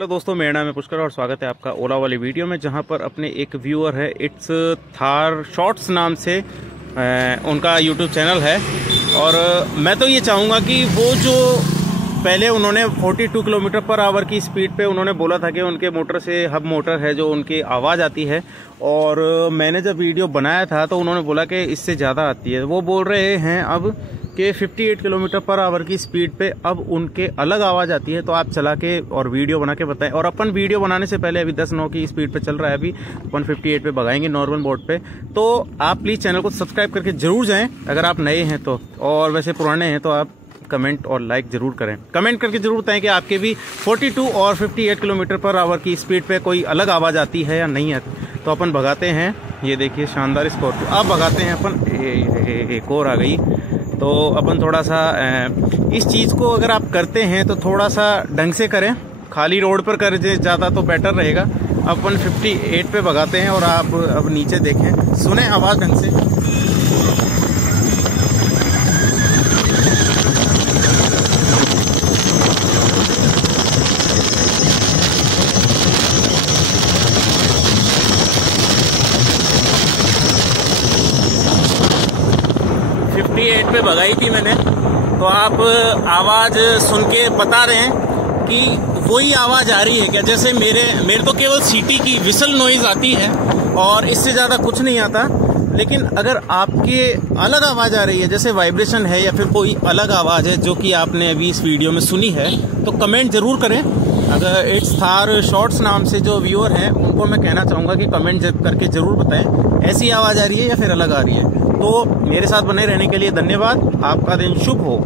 Hello दोस्तों, मेरा नाम है पुष्कर और स्वागत है आपका ओला वाली वीडियो में, जहां पर अपने एक व्यूअर है इट्स थार शॉर्ट्स नाम से उनका यूट्यूब चैनल है। और मैं तो ये चाहूँगा कि वो जो पहले उन्होंने 42 किलोमीटर पर आवर की स्पीड पे उन्होंने बोला था कि उनके मोटर से हब मोटर है जो उनकी आवाज़ आती है, और मैंने जब वीडियो बनाया था तो उन्होंने बोला कि इससे ज़्यादा आती है। वो बोल रहे हैं अब कि 58 किलोमीटर पर आवर की स्पीड पे अब उनके अलग आवाज़ आती है। तो आप चला के और वीडियो बना के बताएं। और अपन वीडियो बनाने से पहले अभी 10-9 की स्पीड पे चल रहा है, अभी अपन 58 पे भगाएंगे नॉर्मल बोर्ड पे। तो आप प्लीज़ चैनल को सब्सक्राइब करके जरूर जाएं अगर आप नए हैं तो, और वैसे पुराने हैं तो आप कमेंट और लाइक जरूर करें। कमेंट करके जरूर बताएं कि आपके भी 42 और 58 किलोमीटर पर आवर की स्पीड पे कोई अलग आवाज़ आती है या नहीं आती। तो अपन भगाते हैं। ये देखिए शानदार स्कॉर्पियो अब भगाते हैं अपन। एक और आ गई। तो अपन थोड़ा सा इस चीज़ को अगर आप करते हैं तो थोड़ा सा ढंग से करें, खाली रोड पर कर ज़्यादा तो बेटर रहेगा। अपन 58 पे भगाते हैं और आप अब नीचे देखें, सुने आवाज़ ढंग से। 58 पे भगाई थी मैंने, तो आप आवाज़ सुन के बता रहे हैं कि वही आवाज़ आ रही है क्या। जैसे मेरे तो केवल सीटी की विसल नॉइज़ आती है और इससे ज़्यादा कुछ नहीं आता। लेकिन अगर आपके अलग आवाज़ आ रही है, जैसे वाइब्रेशन है या फिर कोई अलग आवाज़ है जो कि आपने अभी इस वीडियो में सुनी है, तो कमेंट ज़रूर करें। अगर इट्स थार शॉर्ट्स नाम से जो व्यूअर हैं उनको मैं कहना चाहूँगा कि कमेंट करके ज़रूर बताएं ऐसी आवाज़ आ रही है या फिर अलग आ रही है। तो मेरे साथ बने रहने के लिए धन्यवाद। आपका दिन शुभ हो।